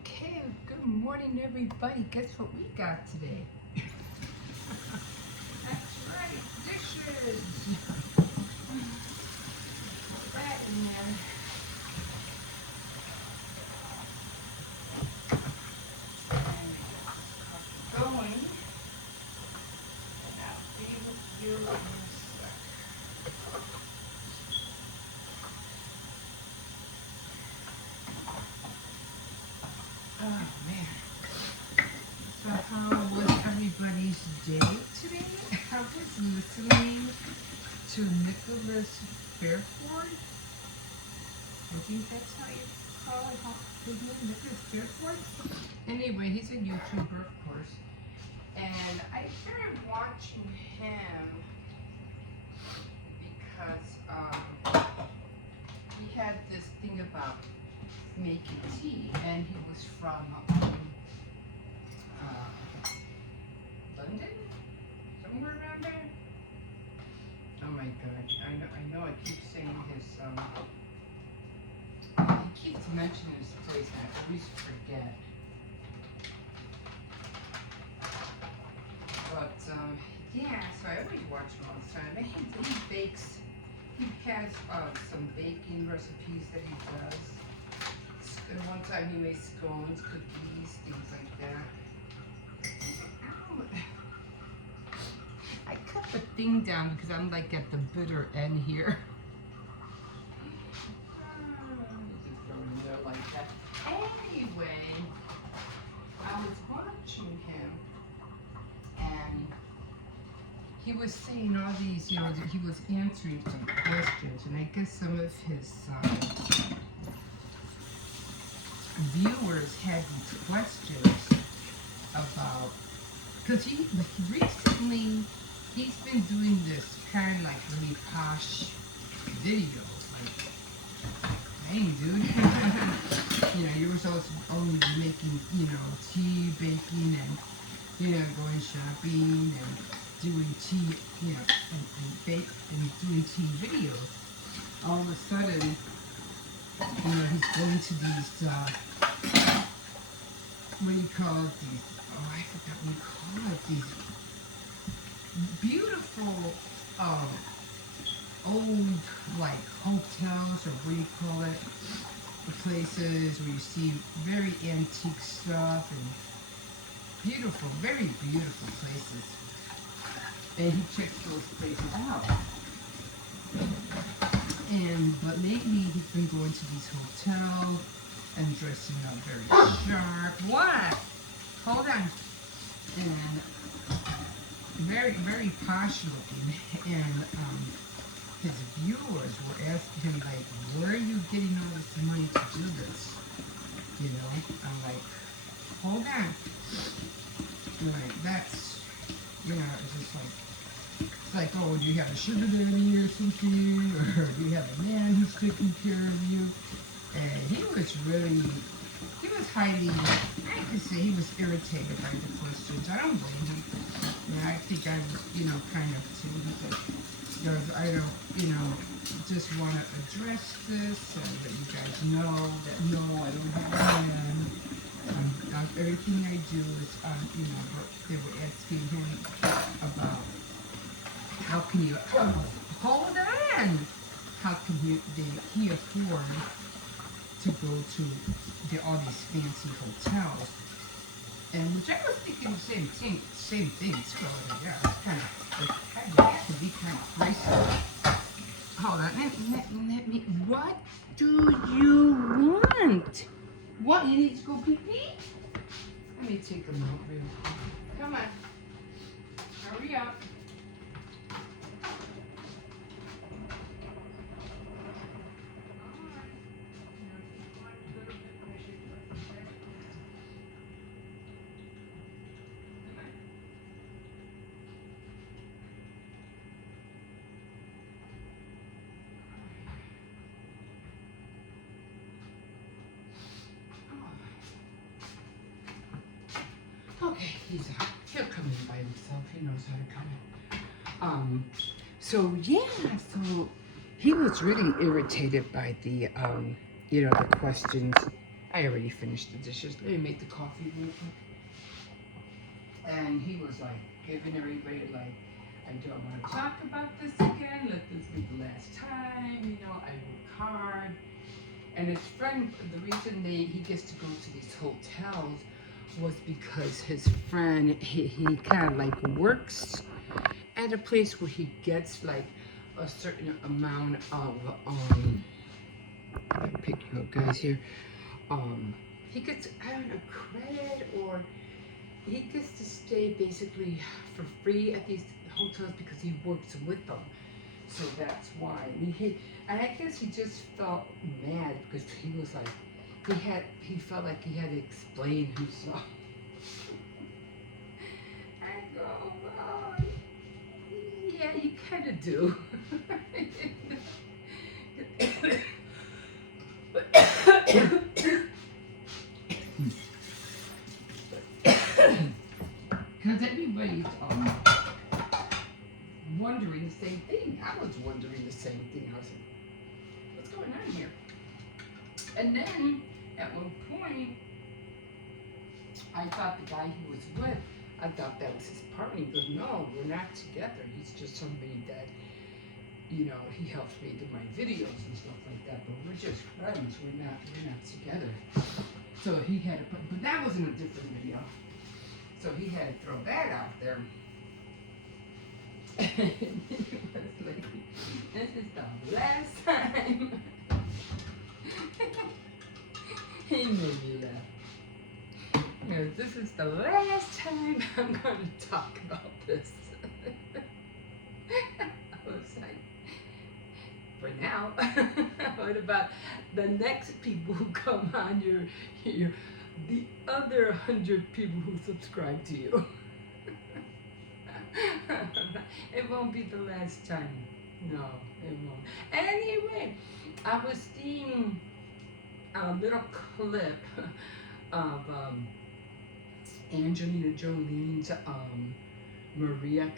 Okay, good morning everybody. Guess what we got today? That's right, dishes. Put that in there. And going. And I'll be with you in a sec. Oh man. So how was everybody's day today? I was listening to Nicholas Fairford. I think that's how you call it. His name, Nicholas Fairford. Anyway, he's a YouTuber, of course. And I started watching him because he had this thing about making tea, and he was from London, somewhere around there. Oh my God, I know. I keep saying his. He keeps mentioning his place, and I always forget. But yeah, so I always watch him all the time. And he bakes. He has some baking recipes that he does. And one time he made scones, cookies, things like that. I cut the thing down because I'm like at the bitter end here. Just throw it in there like that. Anyway, I was watching him and he was saying all these, you know, that he was answering some questions, and I guess some of his viewers had these questions about, because he recently, he's been doing this kind of like really posh videos, like, dang dude, you know, you were supposed to only be making, you know, tea, baking, and, you know, going shopping, and doing tea, you know, and bake, and doing tea videos. All of a sudden, you know, he's going to these, what do you call it, these, oh, I forgot what you call it, these beautiful, old, like, hotels, or what do you call it, places where you see very antique stuff, and beautiful, very beautiful places, and he checks those places out. But lately he's been going to these hotels and dressing up very sharp. What? Hold on. And very, very posh looking. And his viewers were asking him, like, where are you getting all this money to do this? You know? I'm like, hold on. Like, that's, you know, it's just like, it's like, oh, do you have a sugar daddy or something? Or do you have a man who's taking care of you? And he was highly, I could say he was irritated by the questions. I don't blame him. I think I was, you know, kind of too, because I don't, you know, just want to address this and let you guys know that no, I don't have a man. Everything I do is, you know, they were asking him about how can you, hold on, how can he afford to go to all these fancy hotels, and which I was thinking the same thing. So yeah, it's kind of, it could be kind of pricey. Hold on, let me. What do you want? What, you need to go pee pee? Let me take a note, baby. Come on, hurry up. Okay, he'll come in by himself. He knows how to come in. So yeah, so he was really irritated by the, you know, the questions. I already finished the dishes. Let me make the coffee real quick. And he was like giving everybody like, I don't want to talk about this again. Let this be the last time. You know, I work hard. And his friend, the reason he gets to go to these hotels was because his friend, he kind of like works at a place where he gets like a certain amount of, let me pick you up guys here. He gets, I don't know, credit, or he gets to stay basically for free at these hotels because he works with them. So that's why. And I guess he just felt mad because he was like, he felt like he had to explain himself. I go, well, yeah, you kind of do. Because everybody's wondering the same thing. I was wondering the same thing. I was like, what's going on here? And then at one point, I thought the guy he was with, I thought that was his partner. He goes, no, we're not together. He's just somebody that, you know, he helps me do my videos and stuff like that. But we're just friends. We're not together. So he had to put, but that was in a different video. So he had to throw that out there. And it was like, this is the last time. He made me laugh. You know, this is the last time I'm going to talk about this. I was like, for now. What about the next people who come on the other 100 people who subscribe to you? It won't be the last time. No, it won't. Anyway, I was seeing a little clip of Angelina Jolie's Maria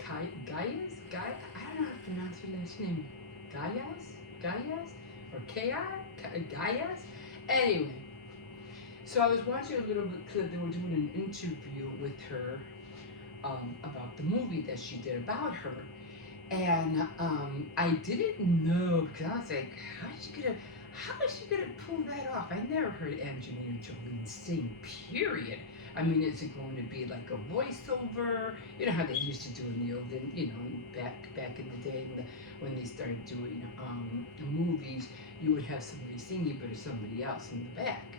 Gayas? I don't know how to pronounce her last name. Gayas? Or Gayas? Anyway, so I was watching a little bit clip. They were doing an interview with her about the movie that she did about her. And I didn't know, because I was like, how is she gonna pull that off? I never heard Angelina Jolie sing, period. I mean, is it going to be like a voiceover? You know how they used to do in the old, you know, back in the day when they started doing movies, you would have somebody singing, but it's somebody else in the back,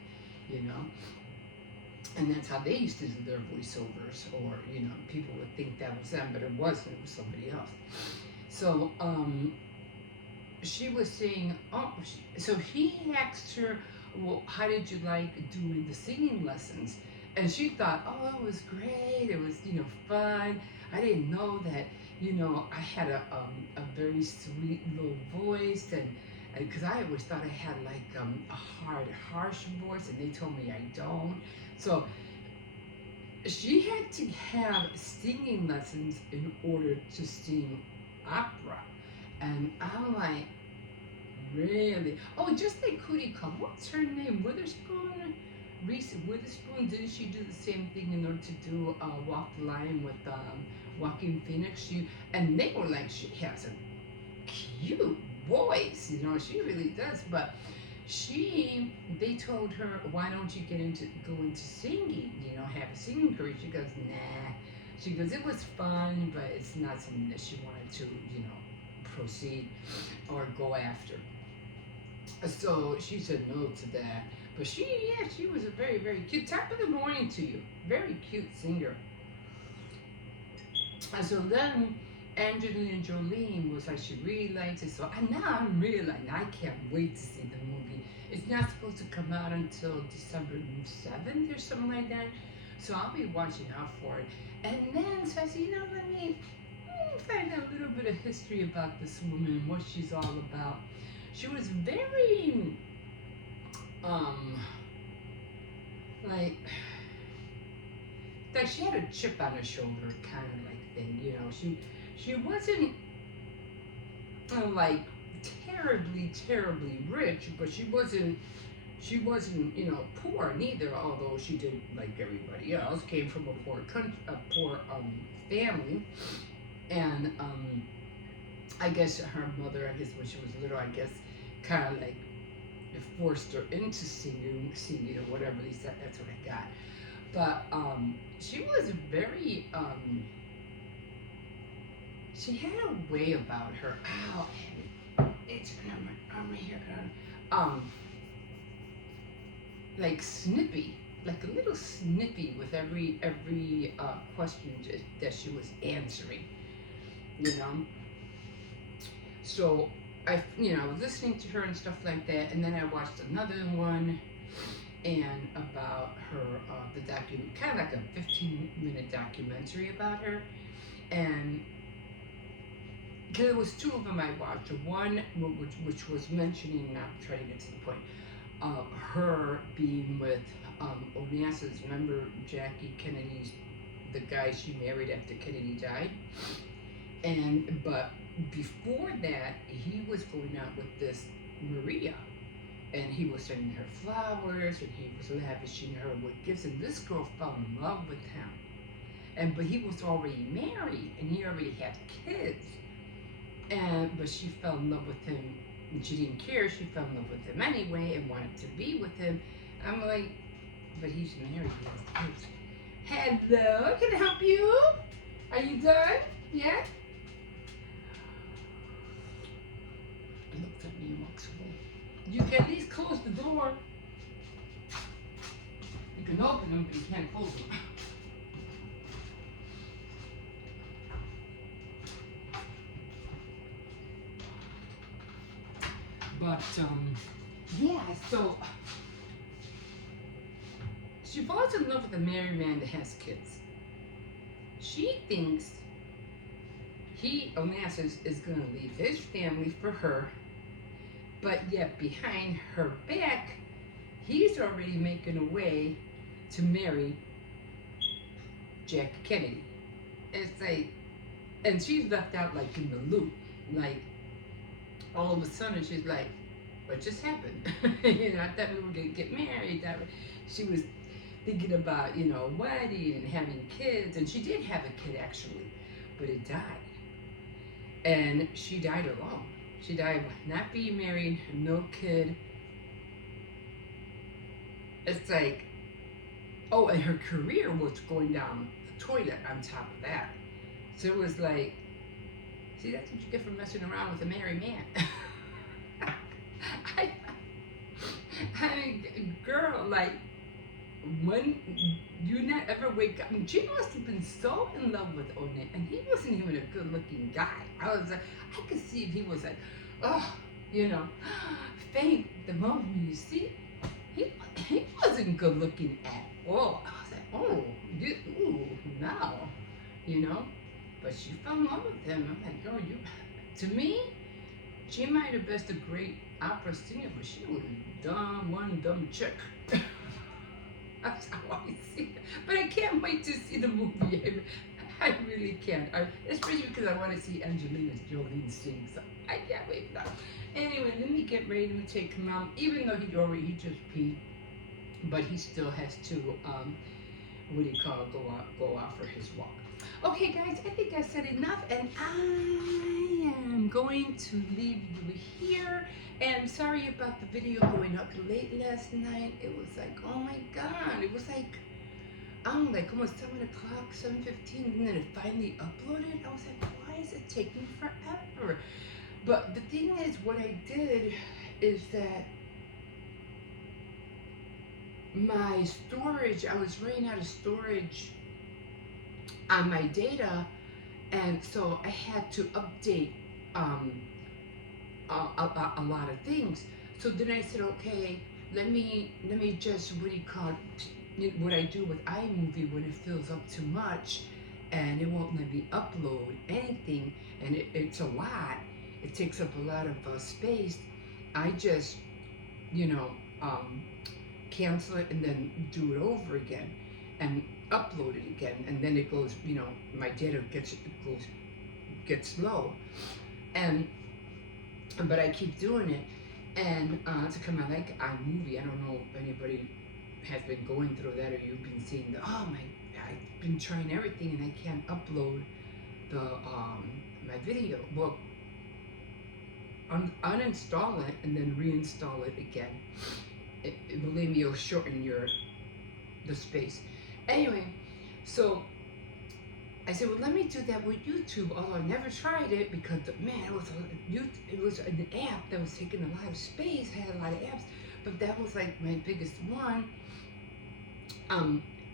you know. And that's how they used to do their voiceovers, or, you know, people would think that was them, but it wasn't, it was somebody else. So, she was saying, so he asked her, well, how did you like doing the singing lessons? And she thought, oh, it was great, it was, you know, fun. I didn't know that, you know, I had a very sweet little voice, and because I always thought I had like a hard, harsh voice, and they told me I don't. So she had to have singing lessons in order to sing opera. And I'm like, really? Oh, just like Cootie Come. What's her name? Witherspoon? Reese Witherspoon. Didn't she do the same thing in order to do Walk the Line with Joaquin Phoenix? And they were like, she has a cute voice, you know, she really does. But they told her, why don't you go into singing, you know, have a singing career? She goes, nah. She goes, it was fun, but it's not something that she wanted to, you know, proceed or go after. So she said no to that. But she was a very, very cute. Top of the morning to you. Very cute singer. And so then Angelina Jolie was like, she really liked it. So now I'm really like, I can't wait to see the movie. It's not supposed to come out until December 7th or something like that. So I'll be watching out for it. And then, so I said, you know, let me find out a little bit of history about this woman and what she's all about. She was very, like she had a chip on her shoulder kind of like thing, you know. She wasn't like terribly rich, but she wasn't she wasn't, you know, poor neither, although she did, like everybody else, came from a poor country, a poor family. And I guess her mother, I guess when she was little, I guess kind of like forced her into singing or whatever. At least that's what I got. But she was very, she had a way about her. Ow, it's on my here. Like snippy, like a little snippy with every question that she was answering, you know. So I was listening to her and stuff like that, and then I watched another one, and about her, the document, kind of like a 15-minute documentary about her, and because there was two of them I watched. One which was mentioning, I'm trying to get to the point, her being with Onassis. Remember Jackie Kennedy's, the guy she married after Kennedy died, but before that he was going out with this Maria, and he was sending her flowers, and he was lavishing her with gifts, and this girl fell in love with him, but he was already married and he already had kids, but she fell in love with him. And she didn't care. She fell in love with him anyway and wanted to be with him. I'm like, but he's married. He has kids. Hello, can I help you? Are you done? Yeah? He looked at me and walks away. You can at least close the door. You can open them, but you can't close them. But, yeah, so she falls in love with a married man that has kids. She thinks Onassis, is going to leave his family for her, but yet behind her back, he's already making a way to marry Jackie Kennedy. It's like, and she's left out like in the loop, like, all of a sudden she's like, what just happened? I thought we were going to get married. She was thinking about, wedding and having kids. And she did have a kid actually, but it died. And she died alone. She died not being married, no kid. It's like, oh, and her career was going down the toilet on top of that. So it was like, see, that's what you get for messing around with a married man. I mean, girl, like, when you not ever wake up, I mean, she must have been so in love with Onet, and he wasn't even a good-looking guy. I was like, I could see if he was like, oh, faint the moment you see it. He wasn't good-looking at all. I was like, oh, no, But she fell in love with him. I'm like, girl, to me, she might have been a great opera singer, but she was one dumb chick. That's how I see it. But I can't wait to see the movie. I really can't. Especially because I want to see Angelina Jolie sing. So I can't wait for that. Anyway, let me get ready to take him out. Even though he just peed, but he still has to go out for his walk. Okay, guys, I think I said enough, and I am going to leave you here. And sorry about the video going up late last night. It was like, oh my God, it was like, like almost 7 o'clock, 7:15, and then it finally uploaded. I was like, why is it taking forever? But the thing is, what I did is that my storage, I was running out of storage on my data, and so I had to update a lot of things. So then I said, okay, let me just what I do with iMovie when it fills up too much and it won't let me upload anything, and it's a lot. It takes up a lot of space. I just cancel it and then do it over again and upload it again, and then it goes, my data gets low, but I keep doing it. And to come out like iMovie. I don't know if anybody has been going through that, or you've been seeing the, oh my, I've been trying everything and I can't upload the my video. Well, uninstall it and then reinstall it again. Believe me, it'll shorten the space. Anyway, so I said, well, let me do that with YouTube. Although I never tried it because, man, it was an app that was taking a lot of space. Had a lot of apps, but that was like my biggest one.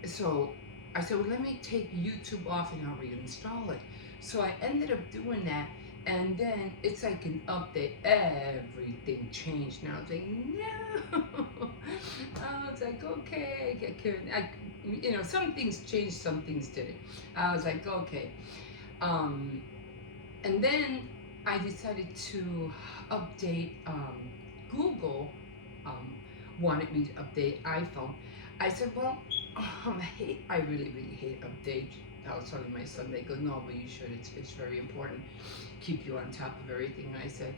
So I said, well, let me take YouTube off and I'll reinstall it. So I ended up doing that, and then it's like an update. Everything changed. Now I was like, no. I was like, okay, some things changed, some things didn't. I was like, okay. And then I decided to update. Google wanted me to update iPhone. I said, well, I really, really hate updates. I was telling my son, they go, no, but you should. It's very important. Keep you on top of everything. And I said,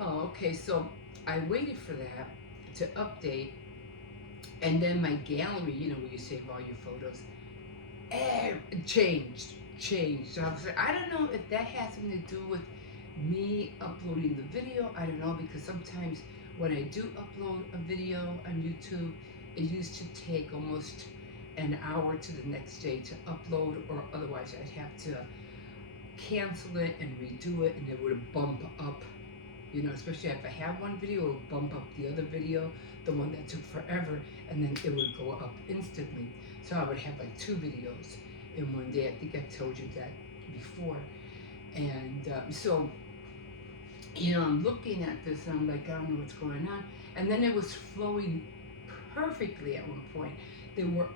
oh, okay. So I waited for that to update. And then my gallery, where you save all your photos, changed. So I was like, I don't know if that has something to do with me uploading the video. I don't know, because sometimes when I do upload a video on YouTube, it used to take almost an hour to the next day to upload, or otherwise I'd have to cancel it and redo it, and it would bump up, especially if I have one video, it would bump up the other video, the one that took forever, and then it would go up instantly. So I would have like 2 videos in one day. I think I told you that before. And so, I'm looking at this and I'm like, I don't know what's going on. And then it was flowing perfectly at one point. They were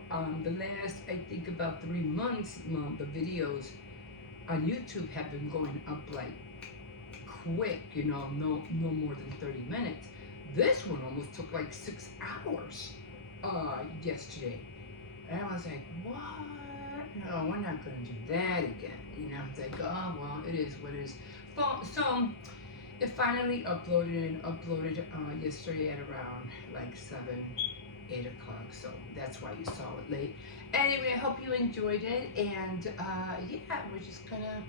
the last, I think, about 3 months, the videos on YouTube have been going up like quick, no more than 30 minutes. This one almost took like 6 hours yesterday. And I was like, what? No, we're not going to do that again. It's like, oh, well, it is what it is. So it finally uploaded yesterday at around like 8 o'clock, so that's why you saw it late. Anyway, I hope you enjoyed it, and we're just gonna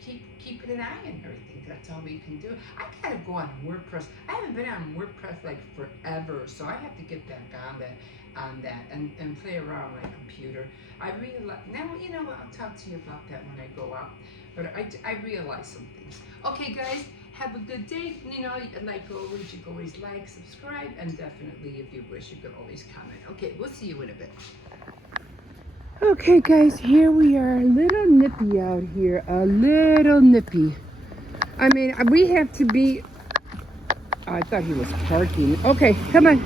keep an eye on everything. That's all we can do. I gotta go on WordPress. I haven't been on WordPress like forever, so I have to get back on that and play around on my computer. I realize now, I'll talk to you about that when I go out. But I realize some things. Okay, guys, have a good day. Like always, you can always like, subscribe, and definitely, if you wish, you can always comment. Okay, we'll see you in a bit. Okay, guys, here we are, a little nippy out here, a little nippy. I mean, we have to be. I thought he was parking. Okay, come on.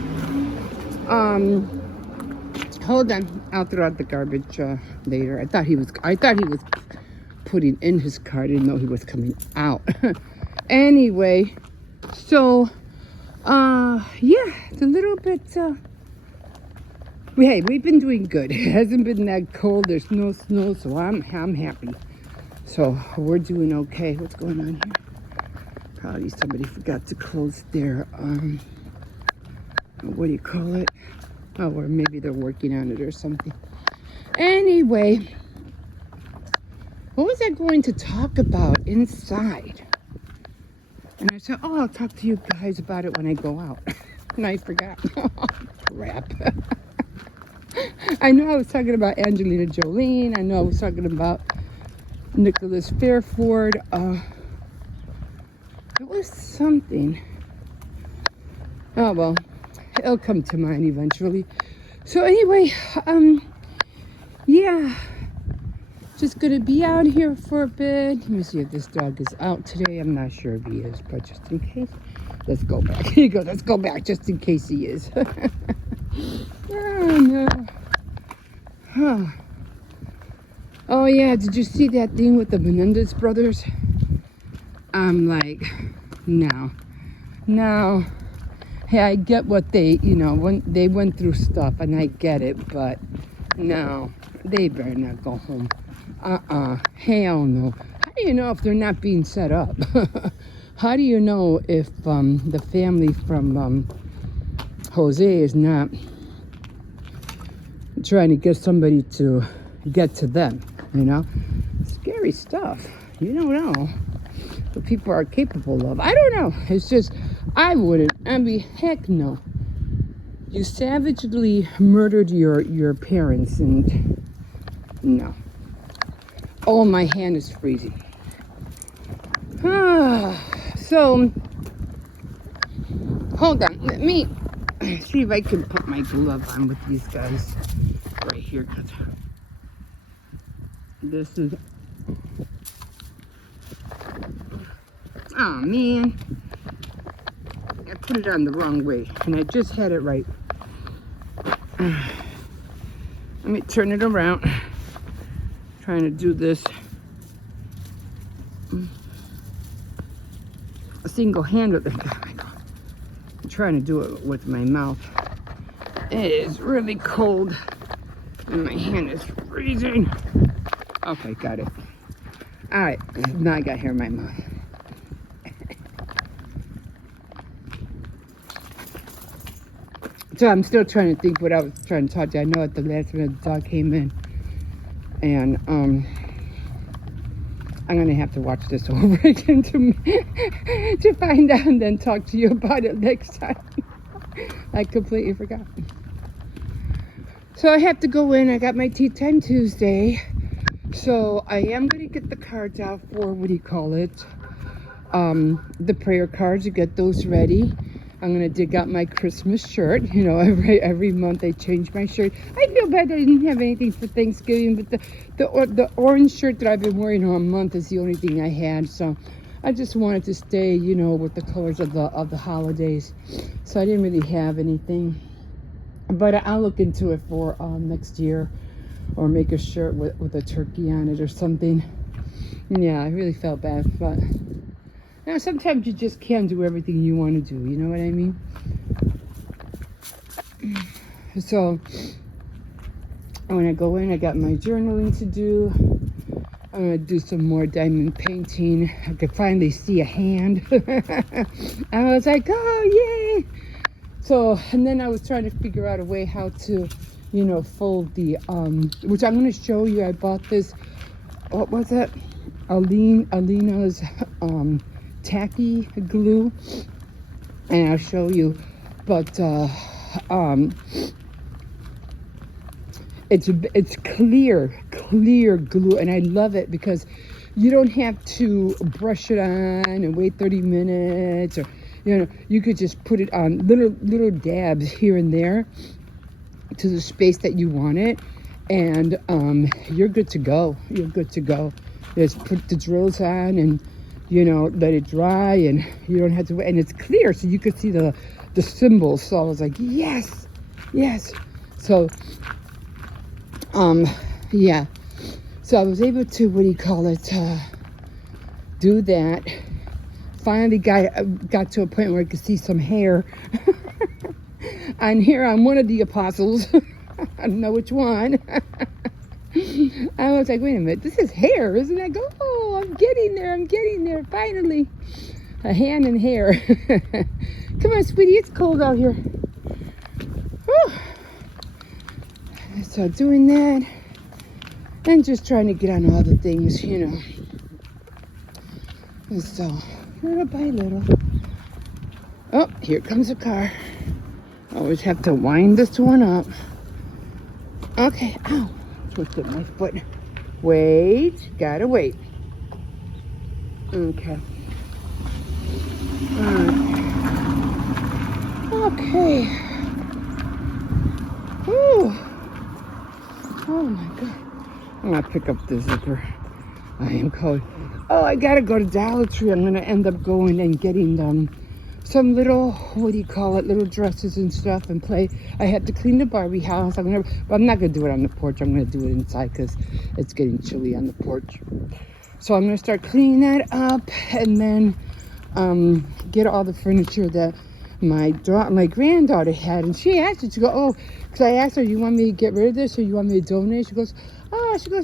Hold on. I'll throw out the garbage later. I thought he was putting in his car. I didn't know he was coming out. Anyway, so it's a little bit. Hey, we've been doing good. It hasn't been that cold. There's no snow, so I'm happy. So we're doing okay. What's going on here? Probably somebody forgot to close their what do you call it? Oh, or maybe they're working on it or something. Anyway, what was I going to talk about inside? And I said, oh, I'll talk to you guys about it when I go out. And I forgot. Crap. I know I was talking about Angelina Jolie. I know I was talking about Nicholas Fairford. It was something. Oh, well, it'll come to mind eventually. So anyway, just gonna be out here for a bit. Let me see if this dog is out today. I'm not sure if he is, but just in case, let's go back. Here you go. Let's go back just in case he is. Oh no. Huh. Oh yeah. Did you see that thing with the Menendez brothers? I'm like, no. Hey, I get what they, when they went through stuff, and I get it, but no, they better not go home. Hell no. How do you know if they're not being set up? How do you know if the family from Jose is not trying to get somebody to get to them, you know? Scary stuff. You don't know what people are capable of. I don't know. It's just, I wouldn't. I mean, heck no. You savagely murdered your parents, and no. Oh, my hand is freezing. So, hold on. Let me see if I can put my glove on with these guys right here. 'Cause this is... Oh, man. I put it on the wrong way, and I just had it right. Let me turn it around. Trying to do this single-handedly. I'm trying to do it with my mouth. It is really cold, and my hand is freezing. Okay, got it. All right, now I got hair in my mouth. So I'm still trying to think what I was trying to talk to you. I know at the last minute the dog came in, and I'm gonna have to watch this over again to find out and then talk to you about it next time. I completely forgot. So I have to go in. I got my Tea Time Tuesday. So I am gonna get the cards out for, what do you call it? The prayer cards, to get those ready. I'm gonna dig out my Christmas shirt. You know, every month I change my shirt. I feel bad I didn't have anything for Thanksgiving, but the orange shirt that I've been wearing all month is the only thing I had. So I just wanted to stay, you know, with the colors of the holidays. So I didn't really have anything, but I'll look into it for next year, or make a shirt with a turkey on it or something. Yeah, I really felt bad, but. Now, sometimes you just can't do everything you want to do, you know what I mean? So, when I go in, I got my journaling to do. I'm going to do some more diamond painting. I could finally see a hand. I was like, oh, yay! So, and then I was trying to figure out a way how to, you know, fold the, which I'm going to show you. I bought this, what was it? Alina's, tacky glue, and I'll show you, but it's clear glue, and I love it because you don't have to brush it on and wait 30 minutes, or you know, you could just put it on little dabs here and there to the space that you want it, and you're good to go. Just put the drills on and, you know, let it dry, and you don't have to wait, and it's clear, so you could see the symbols. So I was like, yes. So yeah, so I was able to, what do you call it, do that. Finally got to a point where I could see some hair on here on one of the apostles. I don't know which one. I was like, wait a minute, this is hair, isn't it? I go, oh, I'm getting there, finally. A hand and hair. Come on, sweetie, it's cold out here. Whew. So doing that, and just trying to get on all the things, you know. And so, little by little. Oh, here comes a car. Always have to wind this one up. Okay, ow. Twisted my foot. Wait, gotta wait. Okay. Okay. Whew. Oh my God. I'm gonna pick up the zipper. I am cold. Oh, I gotta go to Dollar Tree. I'm gonna end up going and getting some little, what do you call it, little dresses and stuff, and play. I had to clean the Barbie house. But I'm not gonna do it on the porch. I'm gonna do it inside because it's getting chilly on the porch. So I'm gonna start cleaning that up, and then get all the furniture that my granddaughter had. And she asked me, she go, oh, because I asked her, you want me to get rid of this or you want me to donate? She goes,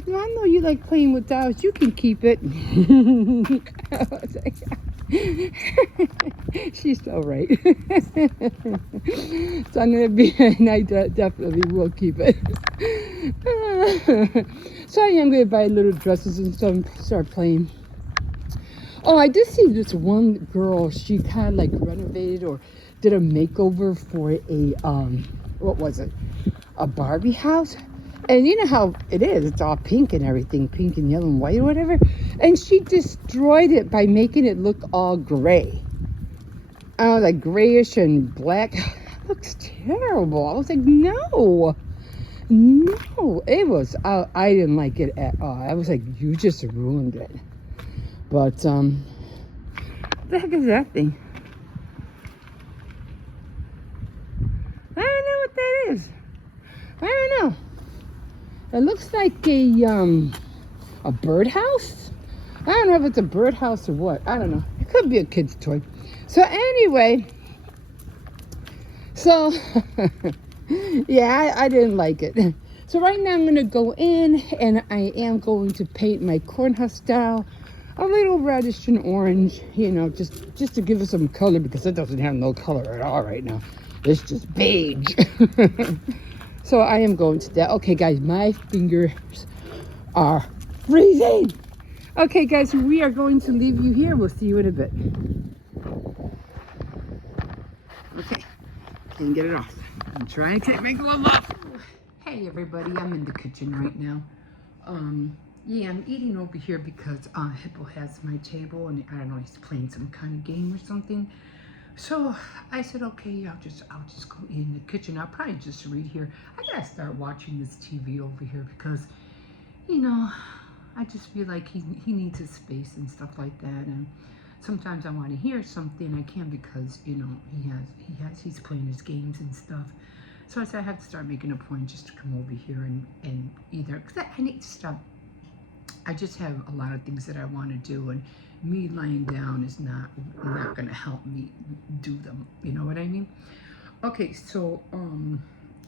no, I know you like playing with dolls. You can keep it. I was like, She's so right. So I'm gonna be, and I definitely will keep it. So I am gonna buy little dresses and stuff and start playing. Oh, I did see this one girl. She kind of like renovated or did a makeover for a what was it? A Barbie house. And you know how it is, it's all pink and everything, pink and yellow and white or whatever. And she destroyed it by making it look all gray. Like grayish and black. It looks terrible. I was like, no, it was, I didn't like it at all. I was like, you just ruined it. But, what the heck is that thing? I don't know what that is. I don't know. It looks like a birdhouse. I don't know if it's a birdhouse or what. I don't know. It could be a kid's toy. So anyway, so yeah, I didn't like it. So right now I'm gonna go in and I am going to paint my cornhusk style a little reddish and orange, you know, just to give it some color because it doesn't have no color at all right now. It's just beige. So I am going to that. Okay, guys, my fingers are freezing. Okay, guys, we are going to leave you here. We'll see you in a bit. Okay, can't get it off. I'm trying to take my glove off. Hey, everybody, I'm in the kitchen right now. Yeah, I'm eating over here because Hippo has my table, and I don't know, he's playing some kind of game or something. So I said, okay, I'll just go in the kitchen. I'll probably just read here. I gotta start watching this TV over here because, you know, I just feel like he needs his space and stuff like that. And sometimes I want to hear something I can because, you know, he's playing his games and stuff. So I said I have to start making a point just to come over here and either, because I need to stop. I just have a lot of things that I want to do, and me lying down is not going to help me do them. You know what I mean? Okay, so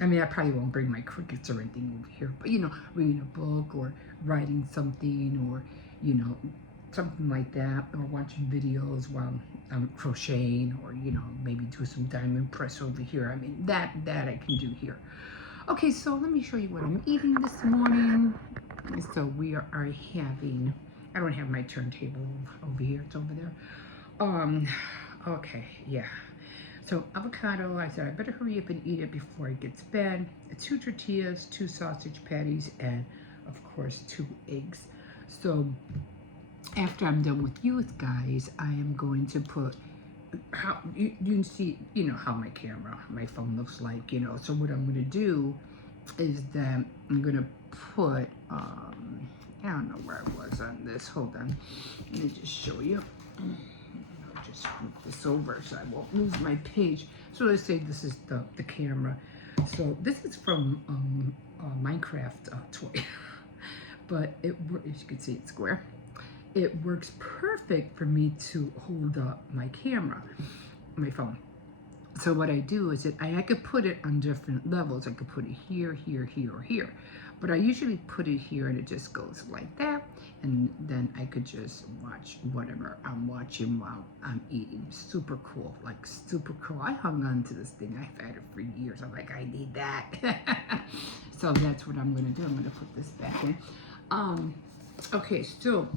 I mean, I probably won't bring my crickets or anything over here, but you know, reading a book or writing something, or you know, something like that, or watching videos while I'm crocheting, or you know, maybe do some diamond press over here. I mean, that I can do here. Okay, so let me show you what I'm eating this morning. So we are having, I don't have my turntable over here, it's over there. Okay, yeah. So avocado, I said I better hurry up and eat it before it gets bad. 2 tortillas, 2 sausage patties, and of course 2 eggs. So after I'm done with you guys, I am going to put, how you can see, you know, how my phone looks like, you know. So what I'm going to do is that I'm going to put, I don't know where I was on this. Hold on. Let me just show you. I'll just flip this over so I won't lose my page. So let's say this is the camera. So this is from Minecraft toy. But as you can see, it's square. It works perfect for me to hold up my camera, my phone. So what I do is that I could put it on different levels. I could put it here, here, here, or here. But I usually put it here and it just goes like that. And then I could just watch whatever I'm watching while I'm eating. Super cool, like super cool. I hung on to this thing. I've had it for years. I'm like, I need that. So that's what I'm gonna do. I'm gonna put this back in. Okay, so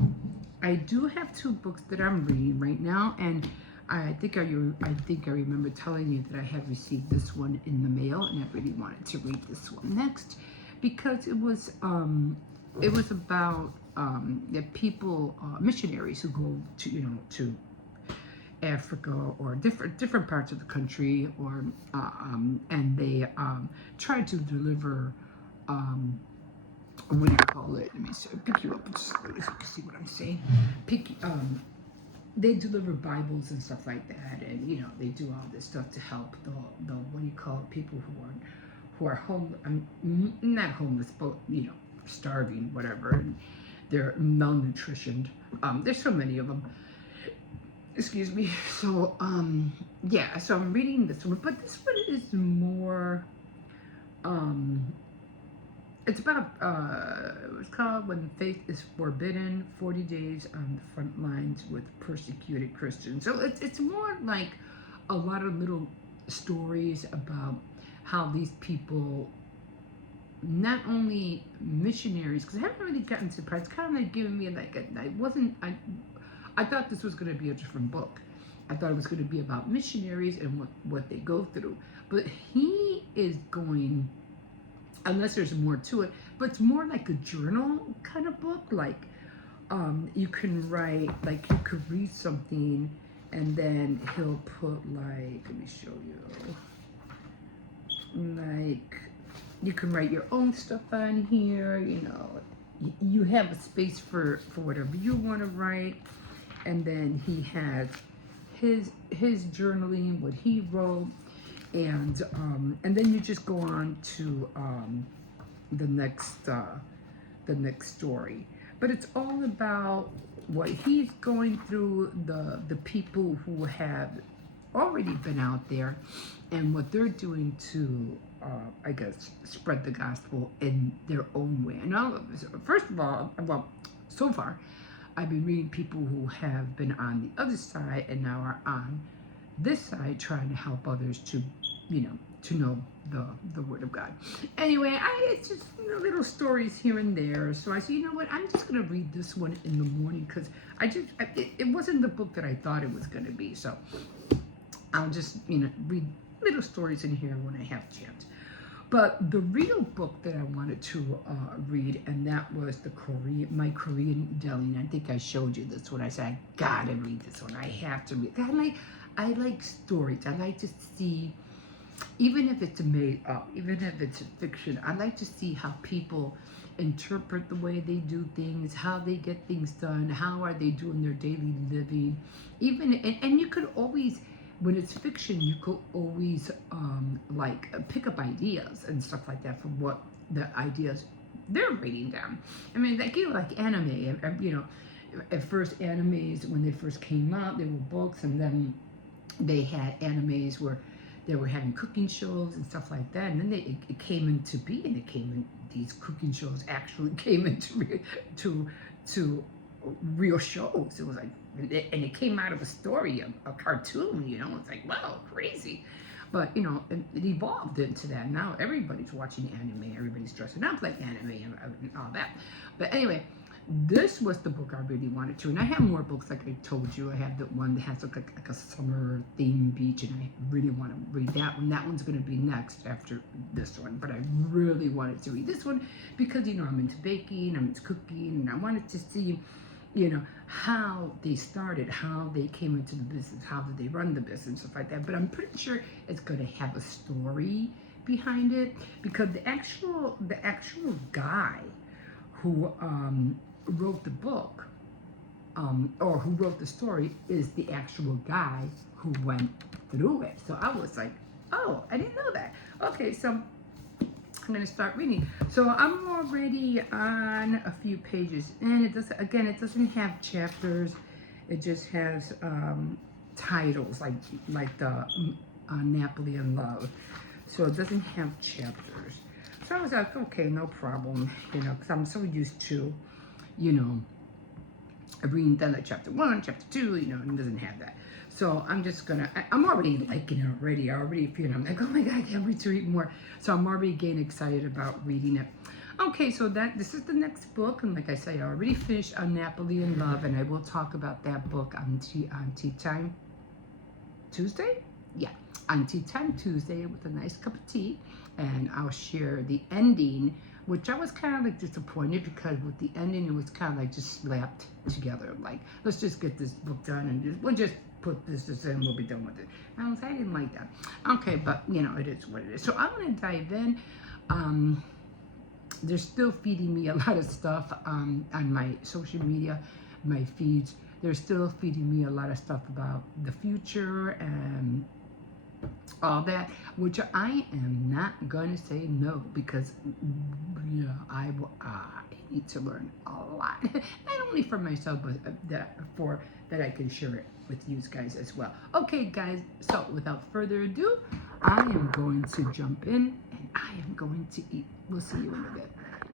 I do have 2 books that I'm reading right now, and I think I remember telling you that I had received this one in the mail, and I really wanted to read this one next because it was about the people, missionaries who go to, you know, to Africa or different parts of the country, or and they try to deliver. What do you call it? Let me pick you up so you can see what I'm saying. They deliver Bibles and stuff like that, and you know, they do all this stuff to help the what do you call it, people who are not homeless, but you know, starving, whatever, and they're malnutritioned. There's so many of them. Excuse me. So yeah, so I'm reading this one, but this one is more it's about it's called When Faith is Forbidden: 40 Days on the Front Lines with Persecuted Christians. So it's more like a lot of little stories about how these people, not only missionaries, because I haven't really gotten to parts. It's kind of like giving me like I thought this was going to be a different book. I thought it was going to be about missionaries and what they go through, but he is going, unless there's more to it, but it's more like a journal kind of book. Like you can write, like you could read something and then he'll put like, let me show you, like you can write your own stuff on here, you know, you have a space for whatever you want to write. And then he has his journaling, what he wrote, and then you just go on to the next story. But it's all about what he's going through, the people who have already been out there, and what they're doing to I guess spread the gospel in their own way. And all of this, first of all, well, so far I've been reading people who have been on the other side and now are on this side, trying to help others to, you know, to know the Word of God. Anyway, it's just, you know, little stories here and there. So I said, you know what, I'm just gonna read this one in the morning, because it wasn't the book that I thought it was gonna be. So I'll just, you know, read little stories in here when I have a chance. But the real book that I wanted to read, and that was my Korean Deli. And I think I showed you this one. I said, I gotta read this one. I have to read. I like stories. I like to see, even if it's made up, even if it's fiction, I like to see how people interpret the way they do things, how they get things done, how are they doing their daily living. And you could always, when it's fiction, you could always like pick up ideas and stuff like that from what the ideas they're writing down. I mean, like, you know, like anime, you know, at first animes, when they first came out, they were books, and then they had animes where they were having cooking shows and stuff like that, and then it came into being. These cooking shows actually came into to real shows. It was like, and it came out of a story, a cartoon, you know. It's like, wow, crazy. But, you know, it evolved into that. Now everybody's watching anime, everybody's dressing up like anime and all that. But anyway, this was the book I really wanted to. And I have more books, like I told you. I have the one that has like a summer theme beach, and I really want to read that one. That one's going to be next after this one. But I really wanted to read this one because, you know, I'm into baking, I'm into cooking, and I wanted to see, you know, how they started, how they came into the business, how did they run the business, stuff like that. But I'm pretty sure it's going to have a story behind it, because the actual guy who wrote the book, or who wrote the story, is the actual guy who went through it. So I was like, oh, I didn't know that. Okay, so I'm going to start reading. So I'm already on a few pages, and it doesn't have chapters. It just has titles, like the Napoli in Love. So it doesn't have chapters. So I was like, okay, no problem, you know, because I'm so used to, you know, reading done like chapter 1, chapter 2, you know, and it doesn't have that. So I'm just gonna, I'm already liking it already. I already feel, I'm like, oh my God, I can't wait to read more. So I'm already getting excited about reading it. Okay, so this is the next book. And like I said, I already finished On Napoli in Love, and I will talk about that book on Tea Time Tuesday? Yeah, on Tea Time Tuesday with a nice cup of tea. And I'll share the ending, which I was kind of like disappointed, because with the ending, it was kind of like just slapped together. Like, let's just get this book done, and we'll just put this in, we'll be done with it. I didn't like that. Okay, but you know, it is what it is. So I'm gonna dive in. They're still feeding me a lot of stuff on my social media, my feeds. They're still feeding me a lot of stuff about the future and all that, which I am not going to say no, because yeah, I need to learn a lot, not only for myself, but that I can share it with you guys as well. Okay, guys, so without further ado, I am going to jump in, and I am going to eat. We'll see you in a bit.